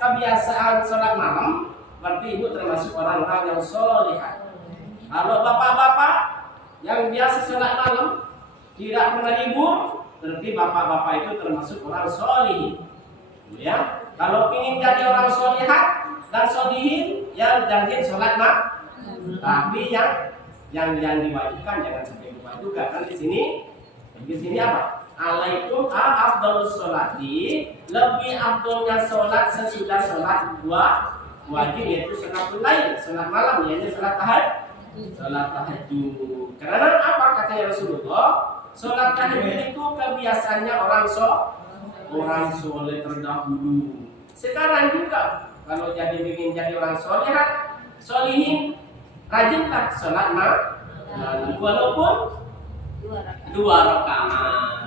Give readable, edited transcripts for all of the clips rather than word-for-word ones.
kebiasaan sholat malam, berarti ibu termasuk orang-orang yang sholihat. Kalau bapak-bapak yang biasa sholat malam tidak pernah libur, berarti bapak-bapak itu termasuk orang sholihin. Ya, kalau ingin jadi orang sholihat dan sholihin, ya janji sholat malam. Tapi yang diwajibkan jangan sampai lupa juga. Kan di sini apa? Alaikum afdhalus sholati, lebih afdolnya sholat sesudah sholat wajib, yaitu sholatul lail, sholat malam, yaitu sholat tahajud. Karena apa katanya Rasulullah? Sholat tahajud itu kebiasaannya orang soleh terdahulu. Sekarang juga kalau ingin jadi orang solehat, solihin, rajinlah sholat malam, walaupun 2 rakaat.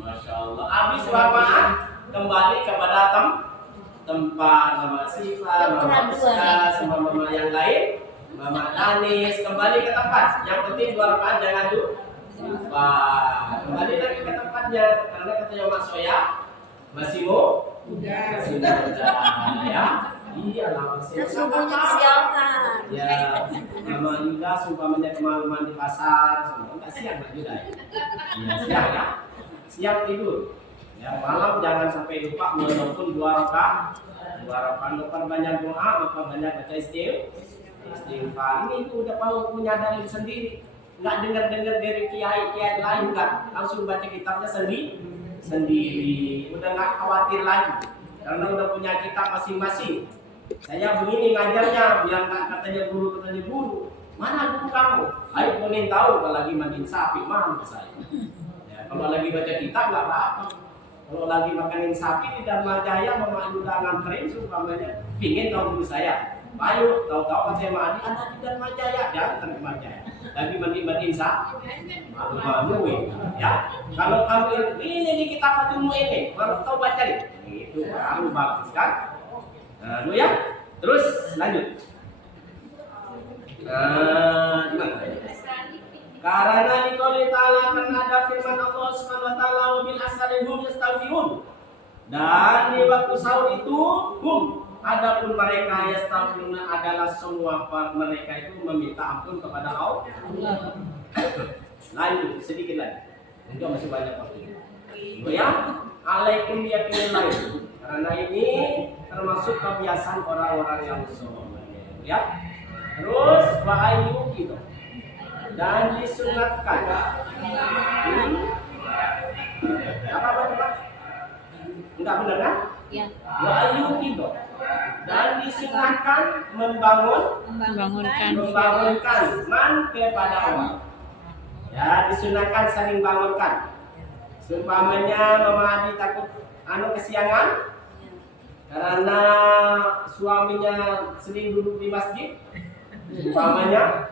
Masya Allah. Habis rakaat kembali kepada tempat Mama Siva, Mama Uska, sama mama yang lain, Mama Danis, kembali ke tempat. Yang penting 2 rakaat jangan lupa. Kembali lagi ke tempatnya, karena katanya Mak Soya masih muda ya. Iya lah, masih siapkan. Ya, Mama Yuda sumpamanya kemalaman di pasar, semua enggak siap Mbak Yuda. Iya, siap ya. Siap tidur. Ya, malam jangan sampai lupa walaupun 2 rakaat. 2 rakaat lepas banyak doa, maka banyak baca istighfar. Ini itu udah punya dalil sendiri. Enggak dengar-dengar dari kiai-kiai lain kan, langsung baca kitabnya sendiri. Udah enggak khawatir lagi. Karena udah punya kitab masing-masing. Saya begini ngajarnya, biar nggak katanya guru. Mana guru kamu? Ayo boleh tahu kalau lagi mandiin sapi, mana ke saya? Ya, kalau lagi baca kitab nggak apa-apa. Kalau lagi makanin sapi di Dharma Jaya, Mama udah nganterin sumpamanya, pingin tahu guru saya. Ayo, tahu-tahu kan saya mandi ada di Dharma Jaya, jangan ke Dharma Jaya. Lagi mandiin sapi, malu ya. Kalau kamu ini di kitab Fatimah ini, baru tahu baca itu baru bagus kan? Nah, dulu ya. Terus lanjut. Gimana? Karena di qouli ta'ala kan ada firman Allah Subhanahu wa taala wa bil asari hum yastaghfirun. Dan di waktu sahur itu adapun mereka yastaghfiruna adalah semua mereka itu meminta ampun kepada Allah. Lanjut sedikit lagi. Enggak masih banyak waktu. Ya, alaikum biyaqinillahi. Karena ini termasuk kebiasaan orang-orang yang soleh, ya. Terus wahyu gitu. Dan disunatkan. Apa coba? Enggak benar kan? Ya. Wahyu gitu. Dan disunatkan membangunkan man kepada orang. Ya, disunatkan saling bangunkan. Seumpamanya Mama Adi takut kesiangan karena suaminya sering duduk di masjid. Umpamanya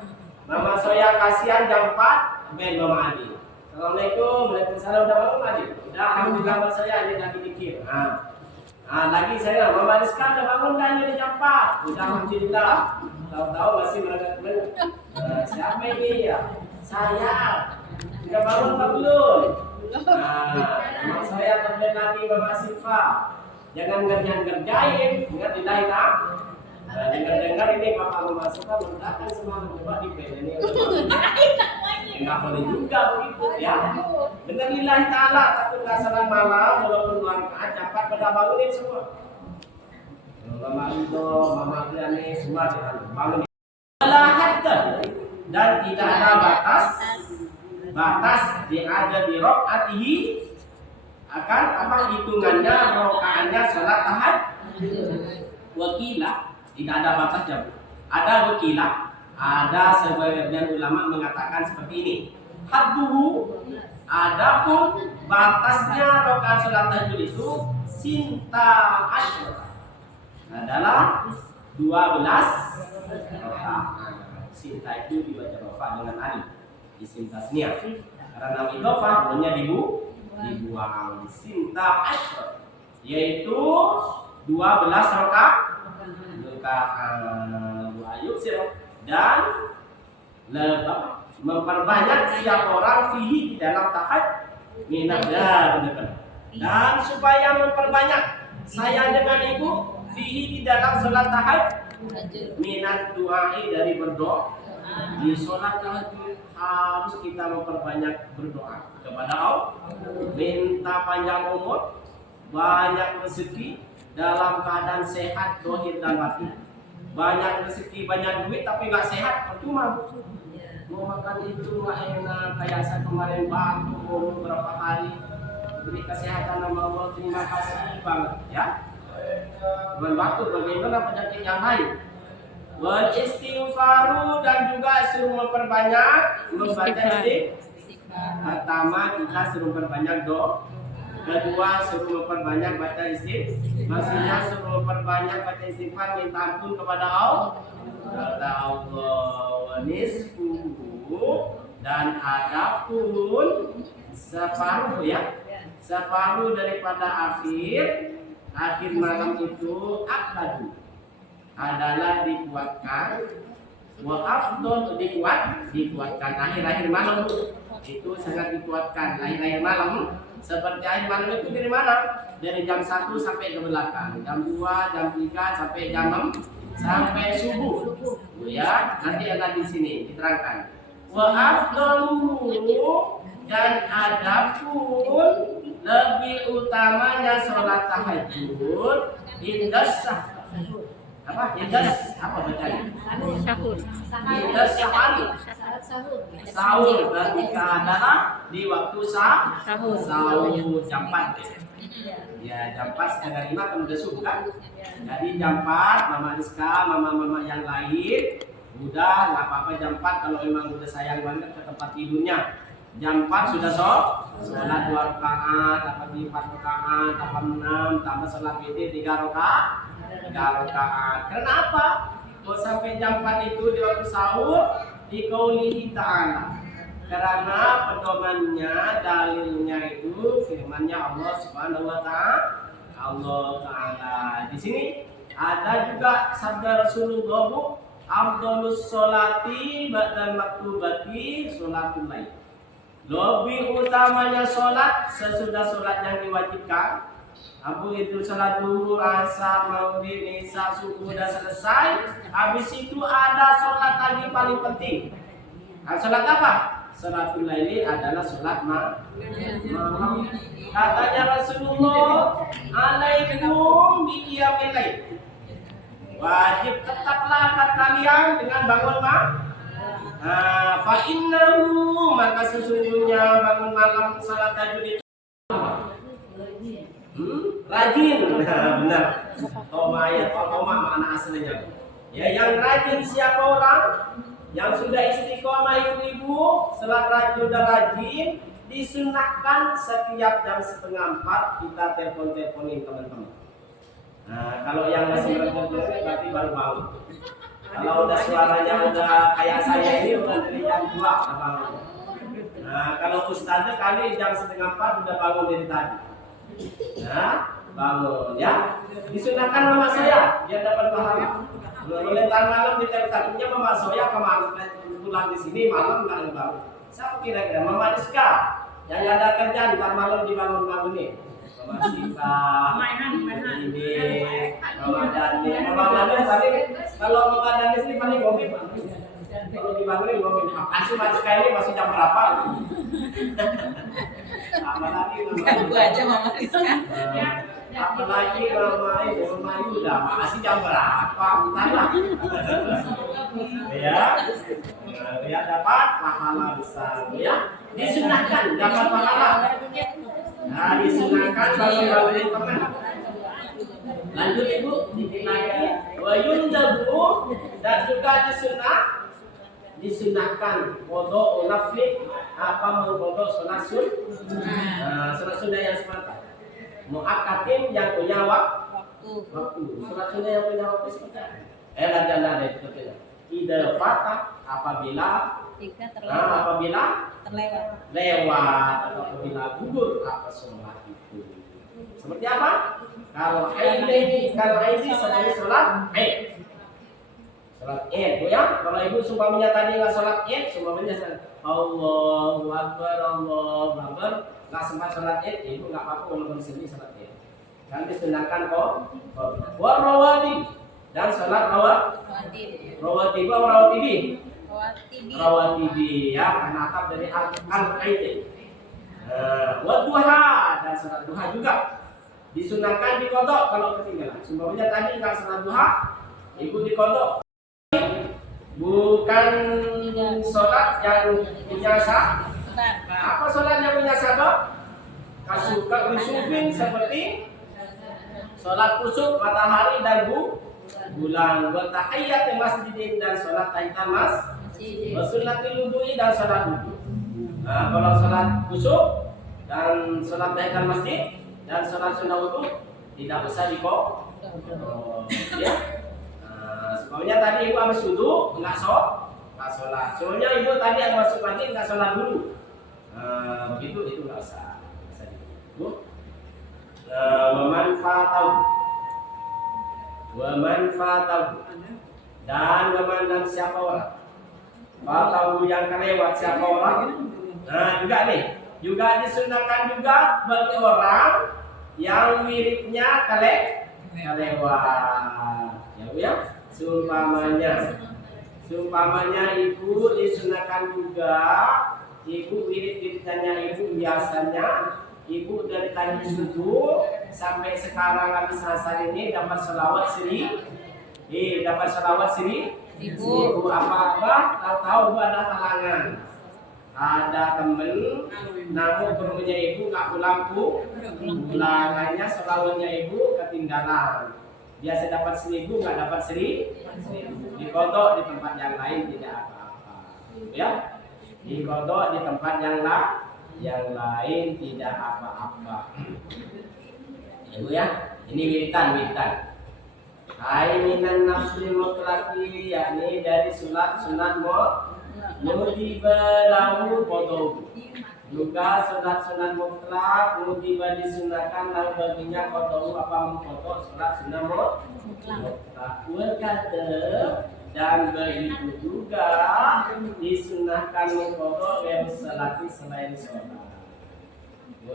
Mama Soya kasihan jam 4 ben Mama Adi. Assalamualaikum, waalaikumsalam, udah bangun Adi? Udah, kamu juga Mama Soya ini lagi dikir. Lagi saya Mama Rizka udah bangun kan ini jam 4. Udah alhamdulillah. Tahu-tahu masih merengut-merengut. Siapa ini ya? Saya. Udah bangun apa belum? Mama Soya temen lagi Mama Siva. Jangan ngerjain, ingat di lain dengar ini Bapak Mama Siva meletakkan semangat coba di pen ini. Enggak boleh juga begitu ya. Benar lillahi ta'ala, takut nggak salat malam walaupun 2 rakaat dapat pada bangunin semua. Mama Ito, Mama Adriani semua bangun. Dan tidak ada batas yang ada di rakaatihi akan apa hitungannya rakaatnya salat tahajud. Wakilah tidak ada batas jam. Ada wakilah, ada sebagian ulama mengatakan seperti ini. Hadduhu, adapun batasnya rakaat salat tahajud itu sinta asyra adalah 12 rakaat. Sinta itu dibaca bapak dengan alif isim tasniah. Karena idhofah hanya dibuang. Sinta asyra yaitu 12 rakaat dan memperbanyak setiap orang fihi di dalam tahajud minat dan supaya memperbanyak saya dengan ibu fihi di dalam sholat tahajud minat du'ai dari berdoa. Di sholat tahajud harus kita memperbanyak berdoa kepada Allah, minta panjang umur, banyak rezeki dalam keadaan sehat dohir dan batin. Banyak rezeki, banyak duit tapi nggak sehat percuma. Mau makan itu nggak enak, kayak saya kemarin batuk beberapa hari. Beri kesehatan sama Allah, terima kasih banget ya. Bukan batuk, bagaimana penyakit yang lain. Wal istighfaru, dan juga suruh memperbanyak membaca istighfar. Pertama kita suruh memperbanyak doa. Kedua suruh memperbanyak baca istighfar. Maksudnya suruh memperbanyak baca istighfar, minta ampun kepada Allah. Kata Allah wa nisfuhu, dan adapun separuh ya, separuh daripada akhir malam itu akadu adalah dikuatkan, wa afdol dikuatkan akhir malam itu sangat dikuatkan. Akhir malam seperti akhir malam itu dari mana? Dari jam 1 sampai ke belakang, jam 2, jam 3 sampai jam 6 sampai subuh. Ya, nanti ada di sini diterangkan. Wa afdalu, dan adapun lebih utamanya sholat tahajud indas apa bacanya? Indas syahari, sahur, ketika adalah di waktu sahur jam 4 ya, jam 4:30 kan udah subuh kan. Jadi jam 4 Mama Rizka, mama yang lain udah nggak apa-apa jam 4 kalau memang udah sayang banget ke tempat tidurnya. Jam 4 sudah sholat 2 rakaat, dapat 4 rakaat, dapat 6, tambah sholat witir 3 rakaat. Kenapa? Kok sampai jam 4 itu di waktu sahur? Di qaulihi ta'ala. Karena pedomannya, dalilnya itu firman-Nya Allah Subhanahu wa ta'ala. Di sini ada juga sabda Rasulullah, afdhalus sholati ba'dal maktubati sholatul lail. Lebih utamanya sholat sesudah sholat yang diwajibkan. Abu itu sholat zuhur, asar, maghrib, isya, subuh udah selesai. Habis itu ada sholat lagi paling penting. Sholat apa? Sholatul laili adalah sholat malam. Katanya Rasulullah, alaikum biqiyamil lail. Wajib tetaplah kalian dengan bangun malam. Fa innahu, maka sesungguhnya bangun malam salat tahajud itu rajin. Benar. Koma makna aslinya. Ya, yang rajin siapa orang? Yang sudah istiqomah ibu-ibu, salat tahajud dan rajin, disunahkan setiap jam 3:30 kita telepon-teleponin teman-teman. Nah, kalau yang masih berkumpul berarti baru bangun. Kalau udah suaranya udah kayak saya ini udah dari jam 2 udah bangun. Nah, kalau ustaznya kali jam 3:30 udah bangun dari tadi. Nah, bangun ya. Disunahkan mama saya biar dapat pahala. Mulai malam ditelepon mama saya kemarin pulang di sini malam nggak bangun. Siapa kira-kira? Mama Rizka yang nggak ada kerjaan ntar malam dibangun-bangunin. Mama Sika, ini, Mama Dani. Mama Dani tadi kalau Mama Dani sih paling ngomong. Kalau dibangunin ngomong. Asli Mama Rizka ini masih jam berapa? Apalagi Ganggu aja Mama Rizka. Apalagi Mama itu udah masih jam berapa? Bentar lah. Ya dapat pahala besar ya. Disunahkan dapat pahala. Nah, disunahkan bagi teman. Lanjut ibu, dikit lagi. Wa yundabu, dan juga disunahkan qada nafli, apa mengqada salat sunnah. Salat sunnah yang semata. Muakkatin yang punya waktu. Salat sunnah yang punya waktu seperti ada itu betul. Idza fata, apabila lewat atau apabila gugur apa sholat itu. Seperti apa? Kalau ini sebagai sholat Id. Sholat Id, Bu ya. Kalau ibu sumpahnya tadi nggak sholat Id, sumpahnya Allahu Akbar, nggak sempat sholat Id, ibu nggak apa-apa walaupun sendiri sholat Id. Kan disunahkan kok. Wa rawatib dan salat rawatibi. Rawatibi ya, karena atap dari al-aiti. Wa duha dan salat duha juga disunahkan dikodok kalau ketinggalan. Sumbernya tadi nggak salat duha, ibu dikodok. Bukan sholat yang punya sah. Apa sholat yang punya sabab? Kasuka kusufin seperti sholat kusuf matahari dan bulan, buat tahiyyat masjidin dan sholat tahiyyat masjid, sunnatul wudu'i dan sholat wudu. Nah, kalau sholat kusuf dan sholat tahiyyat masjid dan sholat sunnah wudu tidak usah dikodok. Ya. Sebabnya tadi ibu habis wudu nggak sholat. Sebabnya ibu tadi yang masuk mandi nggak sholat dulu. Begitu itu nggak usah. Wamanfaatahu dan memandang siapa orang. Fatahu yang kelewat siapa orang. Nah juga nih, juga disunahkan juga bagi orang yang wiridnya kelewat. Ya. Seumpamanya ibu disunahkan juga, ibu wirid-wiridannya ibu biasanya ibu dari tadi subuh sampai sekarang habis asar ini dapat selawat seri. Ibu apa tahu ada halangan, ada temen namun gurunya ibu nggak pulang, hanya selawatnya ibu ketinggalan. Biasa dapat 1.000 nggak dapat 1.000, dikodok di tempat yang lain tidak apa-apa. Ya, dikodok di tempat yang lain tidak apa-apa. Ibu ya, ini wiritan. Hai minan nafsi mutlaqi, yakni dari sunat mudiba lahu qadau. Juga sunat mutlak mudiba disunahkan lahu baginya qadau apa mengqadau sunat mutlak. Berkata dan begitu juga disunahkan mengqadau yang salati selain sholat.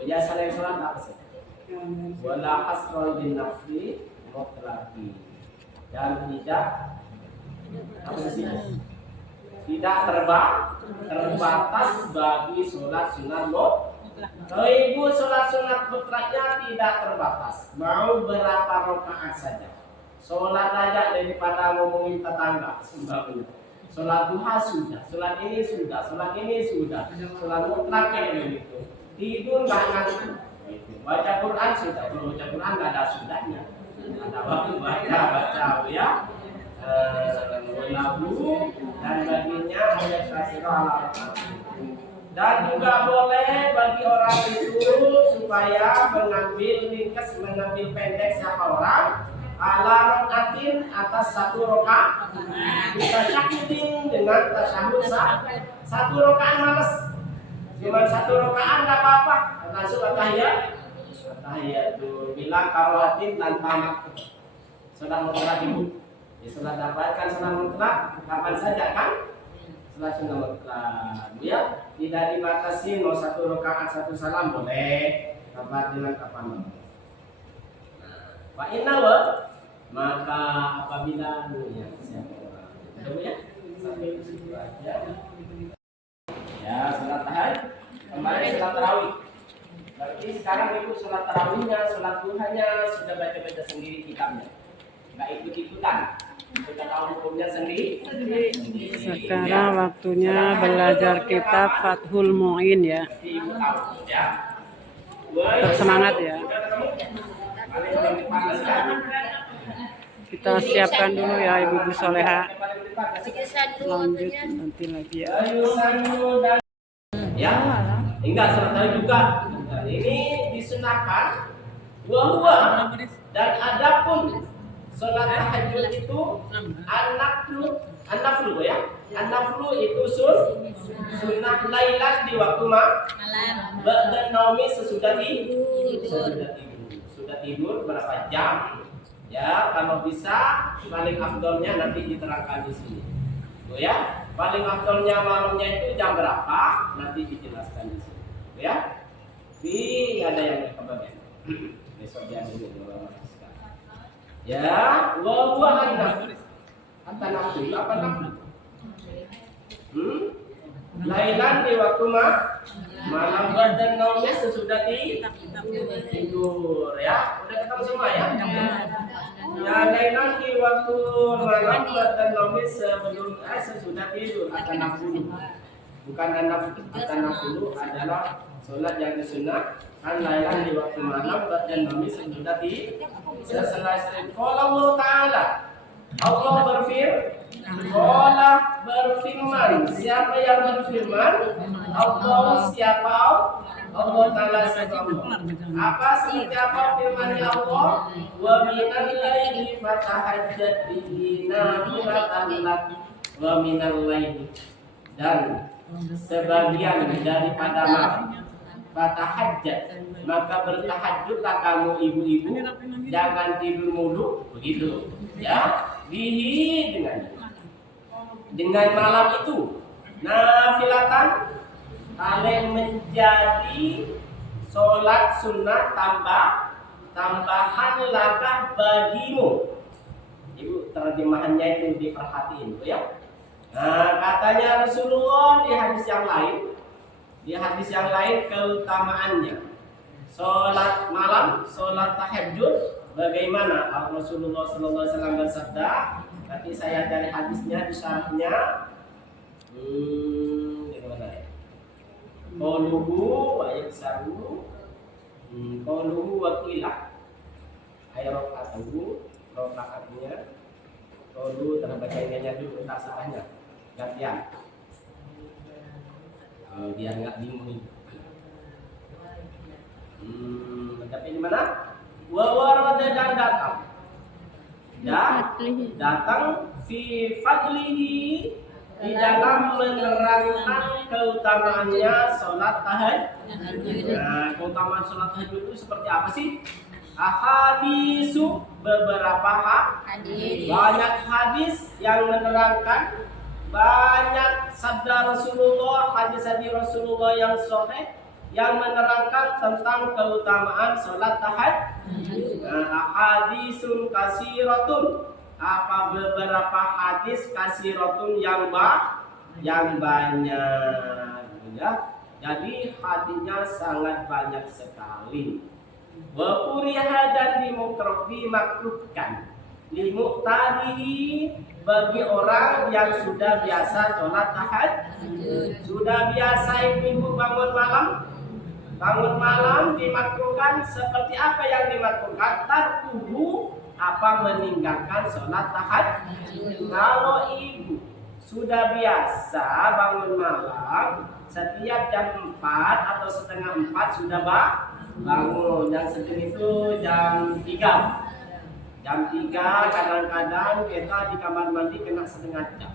Ya selain sholat apa sih? Wala hasral bin nafsi mutlaqi. Dan tidak terbatas bagi sholat sunat mutlak. Ibu sholat sunat mutlaknya tidak terbatas. Mau berapa rakaat saja. Sholat aja daripada ngomongin tetangga. Sholat duha sudah, sholat ini sudah, sholat mutlak kayak begitu. Tidur nggak ngantuk. Baca Quran sudah, kalau baca Quran nggak ada sudahnya. Ada waktu baca ya. Lagu dan baginya hanya kasirah. Dan juga boleh bagi orang itu supaya mengambil pendek siapa orang ala rokaatin atas satu rokaat. Kita syahudin dengan tasyahud satu rokaat males. Cuma satu rokaat nggak apa-apa. Langsung tahiyatul bilang karohatin tanpa maksud. Sudah mutlak ibu. Sholat dapatkan sholat mutlak kapan saja kan? Sholat sunnah mutlak. Ya, tidak dibatasi mau satu rakaat satu salam boleh, dapat dengan kapan mau. Wa inna wa maka apabila ya siapa orang. Ya, sampai situ aja. Ya, sholat tahajud. Kemarin sholat tarawih. Berarti sekarang ibu sholat tarawihnya, sholat duhanya sudah baca-baca sendiri kitabnya. Enggak ikut-ikutan. Kita tahu hukumnya sendiri. Sekarang waktunya belajar kitab Fathul Mu'in ya. Tetap semangat ya. Kita siapkan dulu ya Ibu Soleha. Lanjut nanti lagi ya. Ya, enggak serta juga. Ini disunahkan bahwa dan adapun sholat tahajud itu an-naflu ya. An-naflu itu sunnah lailan di waktu malam. Ba'da naumi sesudah tidur berapa jam? Ya, kalau bisa paling afdolnya nanti diterangkan di sini. Tuh ya, paling afdolnya malamnya itu jam berapa? Nanti dijelaskan di sini. Ya. Ada yang kebagian. besok dia dulu mewariskan. Ya, wa an-nafs. Kata nafsu apa nafsu? Lailan di waktu malam dan naumnya sesudah tidur ya. Udah ketemu semua ya? Ya, lailan di waktu malam dan naumnya sesudah tidur atau nafsu. Bukan nafsu, atau nafsu adalah sholat yang disunah kan lailan di waktu malam dan naumnya sesudah tidur. Selesai kalau Allah Ta'ala Allah berfirman. Siapa yang berfirman? Allah. Siapa? Allah Ta'ala sebelum. Apa seperti apa firman-Nya Allah? Wa minal laili fatahajjat bihi nafilatan lak. Wa minal laili, dan sebagian daripada malam fatahajjat, maka bertahajudlah kamu ibu-ibu, jangan tidur mulu begitu ya. Bihi dengan malam itu nafilatan, kalian menjadi sholat sunnah tambahan lakah bagimu. Ibu, terjemahannya itu diperhatiin ya. Nah, katanya Rasulullah di hadis yang lain keutamaannya sholat malam, sholat tahajud. Bagaimana Rasulullah Sallallahu Alaihi Wasallam bersabda? Tapi saya dari hadisnya di syarahnya, gimana ya? Qauluhu wa yaksaru, qauluhu wa qilah, ayrokaatuhu, rokaatnya, qauluhu terbacanya dulu tak salahnya, gantian. Biar nggak bingung. Tapi di mana? Wawarada dan datang fi fadlihi, di dalam menerangkan keutamaannya sholat tahajud. Nah, keutamaan sholat tahajud itu seperti apa sih? Ahadisu, beberapa hadis, banyak hadis yang menerangkan, banyak sabda Rasulullah, hadis-hadis Rasulullah yang sahih yang menerangkan tentang keutamaan sholat tahajud. Hadisun kasiratun, apa beberapa hadis kasiratun yang banyak ya. Jadi hadisnya sangat banyak sekali. Wa uriha, dan dimakruhkan limuqtadihi, bagi orang yang sudah biasa sholat tahajud, sudah biasa ibu bangun malam dimakruhkan. Seperti apa yang dimakruhkan? Tarkuhu, apa meninggalkan sholat tahajud. Kalau ibu sudah biasa bangun malam setiap jam 4 atau setengah 4 sudah bangun. Yang sering itu jam 3. Jam 3 kadang-kadang kita di kamar mandi kena setengah jam.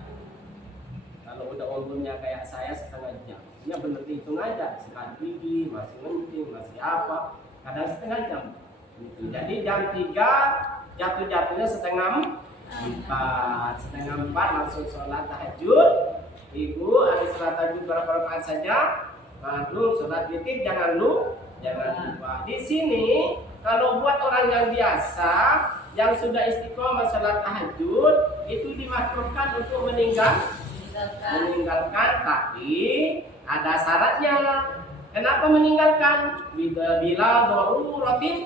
Kalau udah umurnya kayak saya setengah jam. Ya bener dihitung aja, sikat gigi, masih ngencing, masih apa, kadang setengah jam. Jadi jam 3 jatuh-jatuhnya setengah 4 langsung sholat tahajud. Ibu habis sholat tahajud berapa rakaat saja, lalu sholat witir jangan lupa. Di sini kalau buat orang yang biasa yang sudah istiqomah sholat tahajud itu dimakruhkan untuk meninggalkan, tapi ada syaratnya. Kenapa meninggalkan? Bila daruratin,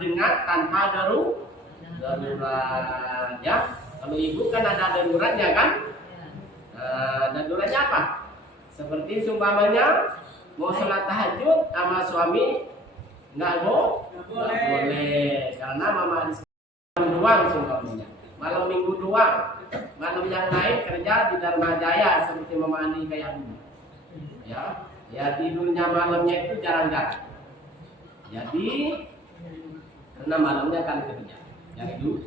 dengan tanpa darurat ya. Kalau ibu kan ada daruratnya kan? Daruratnya apa? Seperti seumpamanya mau sholat tahajud sama suami nggak boleh karena mama di doang seumpamanya, malam minggu doang, malam yang lain kerja di Dharma Jaya seperti Mama Andi kayak dulu ya tidurnya malamnya itu jarang-jarang, jadi karena malamnya kan kerja yang itu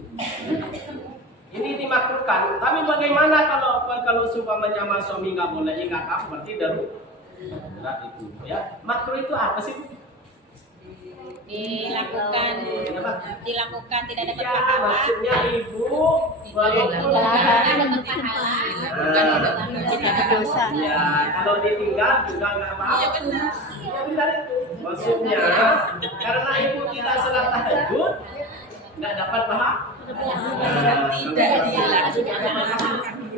ini dimakruhkan. Tapi bagaimana kalau seumpamanya sama suami nggak boleh, nggak apa, berarti darurat itu ya. Makruh itu apa sih? dilakukan tidak dapat Ya, pahala. maksudnya ibu walaupun Tidak berdosa. ya kalau ditinggal juga nggak apa-apa. Ya benar itu. Maksudnya karena ibu tidak salat tahajud, nggak dapat pahala.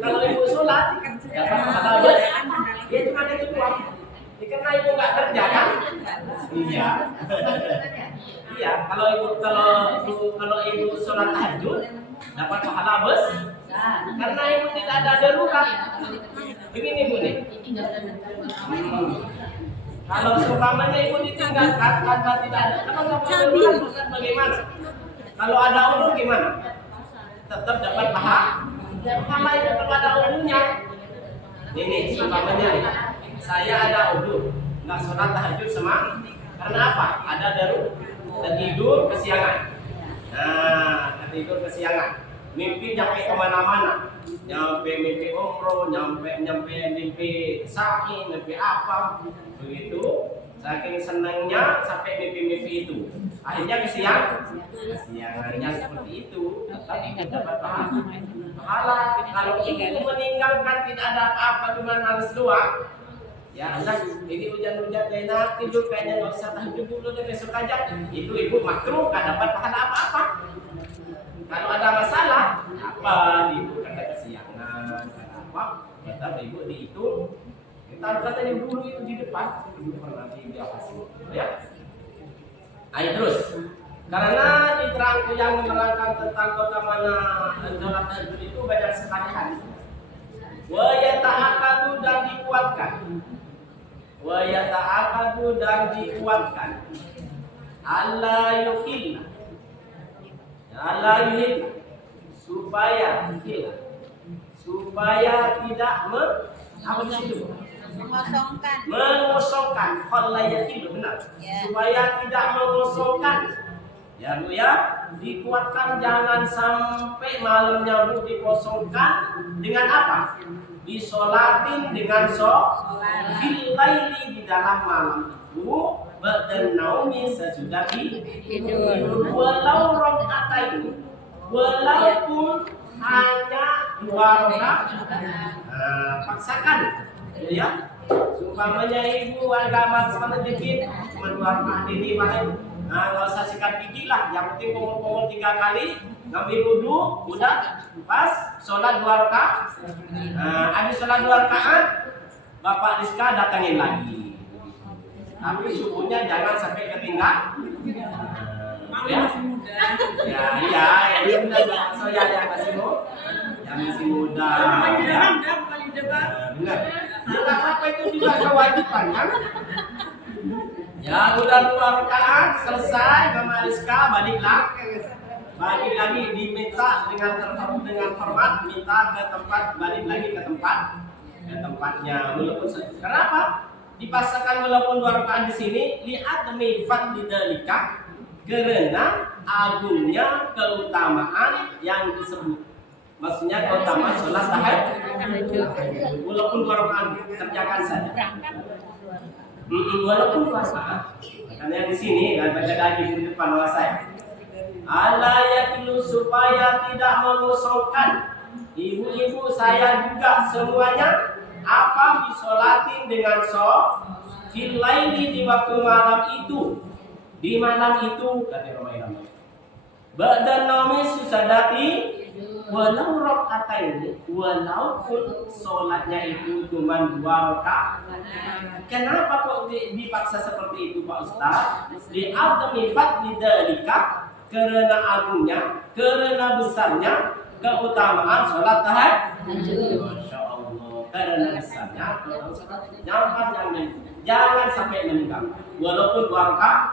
Kalau ibu sholat dapat pahala bos. Dia cuma itu doang. Karena ibu nggak kerja kan? Iya. Iya. Kalau ibu sholat tahajud dapat pahala bos. Karena ibu tidak ada darurat. Begini bu nih. Kalau seumpamanya ibu ditinggalkan tanpa tidak ada, kalau nggak darurat bagaimana? Kalau ada udur gimana? Tetap dapat pahala. Pahala itu kalau ada udurnya. Ini seumpamanya saya ada udur, nggak sholat tahajud sama. Karena apa? Ada darurat. Tertidur kesiangan. Nah, tertidur kesiangan. Mimpi nyampe kemana-mana, nyampe mimpi umroh, nyampe mimpi sakit, mimpi apa, begitu. Saking senangnya sampai mimpi-mimpi itu, akhirnya kesiangannya seperti itu. Tapi dapat pahala. Kalau ibu meninggalkan tidak ada apa-apa, cuma nangis doang. Ya udah, ini hujan-hujan enak tidur kayaknya nggak usah tahajud dulu deh, besok aja. Itu ibu makruh, nggak dapat pahala apa-apa. Kalau ada masalah, apa ibu kata kesiangan, kata apa, kata ibu dihitung. Kita katanya dulu itu di depan, ibu pernah dibahas, ya. Ayo terus, karena diterangkan yang menerangkan tentang kota mana sholat tahajud itu banyak sekali hadis. Wa yata'akadu dan dikuatkan. Wa yata'akadu dan dikuatkan. Allah yuhilna. Allah yuhilna. Supaya tidak apa di situ? Mengosongkan. Kalau yakin benar. Supaya tidak mengosongkan. Ya Bu ya, dikuatkan jangan sampai malamnya Bu dikosongkan dengan apa? Disolatin dengan fil laili di dalam malam itu ba'dan naumi sesudah tidur. Walau rakaat walaupun hanya 2 rakaat. Paksakan ya. Umpamanya ibu agama sama dikit cuma 2 rakaat ini paling. Nggak usah sikat gigi lah, yang penting pungul-pungul 3 kali, ngambil wudhu, udah pas sholat 2 rakaat. Habis sholat 2 rakaat, Bapak Rizka datangin lagi. Tapi subuhnya jangan sampai ketinggalan. Ya, iya, benar Bapak saya yang masih muda. Ya. Benar. Tidak apa itu juga kewajiban kan? Ya udah 2 rakaat selesai, Mama Rizka balik lagi diminta dengan hormat minta ke tempat, balik lagi ke tempatnya walaupun kenapa dipaksakan walaupun 2 rakaat di sini lihat demi fadlidalika karena agungnya keutamaan yang disebut. Maksudnya keutamaan sholat tahajud walaupun 2 rakaat kerjakan saja. Walaupun puasa, karena di sini dan baca lagi di depan mata saya. Allah yakilu supaya tidak mengosongkan ibu-ibu saya juga semuanya apa disolatin dengan fil laili di waktu malam itu. Di malam itu kata ramai-ramai. Ba'dan naumi susadati walau rakaatain walaupun sholatnya itu cuma 2 rakaat. Kenapa kok dipaksa seperti itu Pak Ustaz? Li'adami fadlidalika karena agungnya, karena besarnya keutamaan sholat tahajud. Masya Allah, karena besarnya keutamaan sholat jangan sampai meninggal. Walaupun 2 rakaat